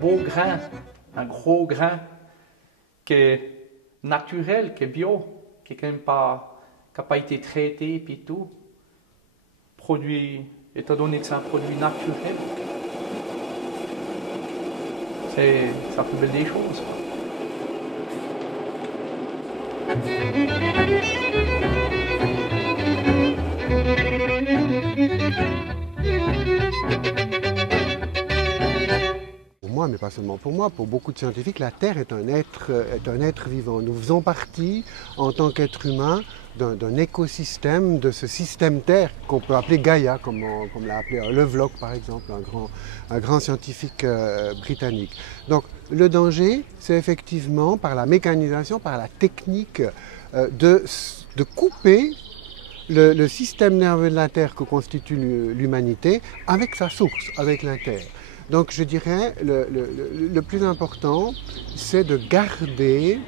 beau grain, un gros grain qui est naturel, qui est bio, qui n'a pas été traité et tout. Produit, étant donné que c'est un produit naturel, ça fait belle des choses. Pour moi, mais pas seulement pour moi, pour beaucoup de scientifiques, la Terre est un être vivant. Nous faisons partie, en tant qu'être humain, d'un écosystème, de ce système Terre qu'on peut appeler Gaïa, comme l'a appelé Lovelock par exemple, un grand scientifique britannique. Donc le danger, c'est effectivement par la mécanisation, par la technique de couper le système nerveux de la Terre que constitue l'humanité avec sa source, avec la Terre. Donc je dirais le plus important, c'est de garder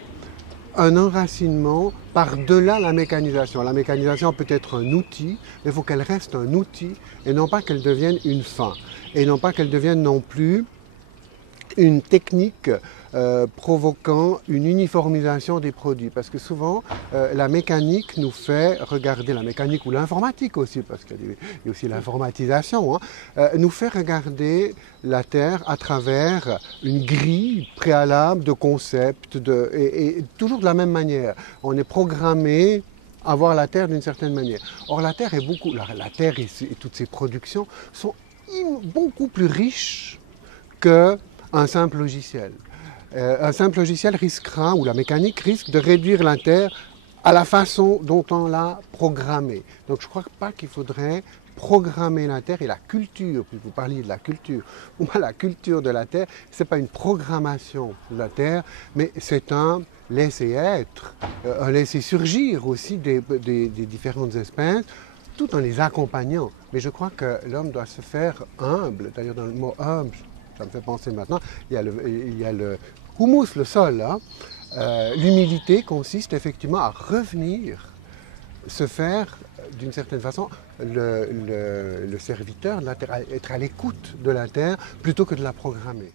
un enracinement par-delà la mécanisation. La mécanisation peut être un outil, mais il faut qu'elle reste un outil et non pas qu'elle devienne une fin. Et non pas qu'elle devienne non plus une technique provoquant une uniformisation des produits. Parce que souvent, la mécanique nous fait regarder, la mécanique ou l'informatique aussi, parce qu'il y a aussi l'informatisation, nous fait regarder la Terre à travers une grille préalable de concepts, et toujours de la même manière. On est programmé à voir la Terre d'une certaine manière. Or, la Terre est beaucoup, la Terre et toutes ses productions sont beaucoup plus riches qu'un simple logiciel. Un simple logiciel risquera, ou la mécanique risque de réduire la Terre à la façon dont on l'a programmée. Donc je ne crois pas qu'il faudrait programmer la Terre et la culture, puis vous parliez de la culture. Pour moi, la culture de la Terre, ce n'est pas une programmation de la Terre, mais c'est un laisser être, un laisser surgir aussi des différentes espèces, tout en les accompagnant. Mais je crois que l'homme doit se faire humble. D'ailleurs, dans le mot humble, ça me fait penser maintenant, il y a le humus, le sol. Hein. L'humilité consiste effectivement à revenir, se faire d'une certaine façon le serviteur de la terre, être à l'écoute de la terre plutôt que de la programmer.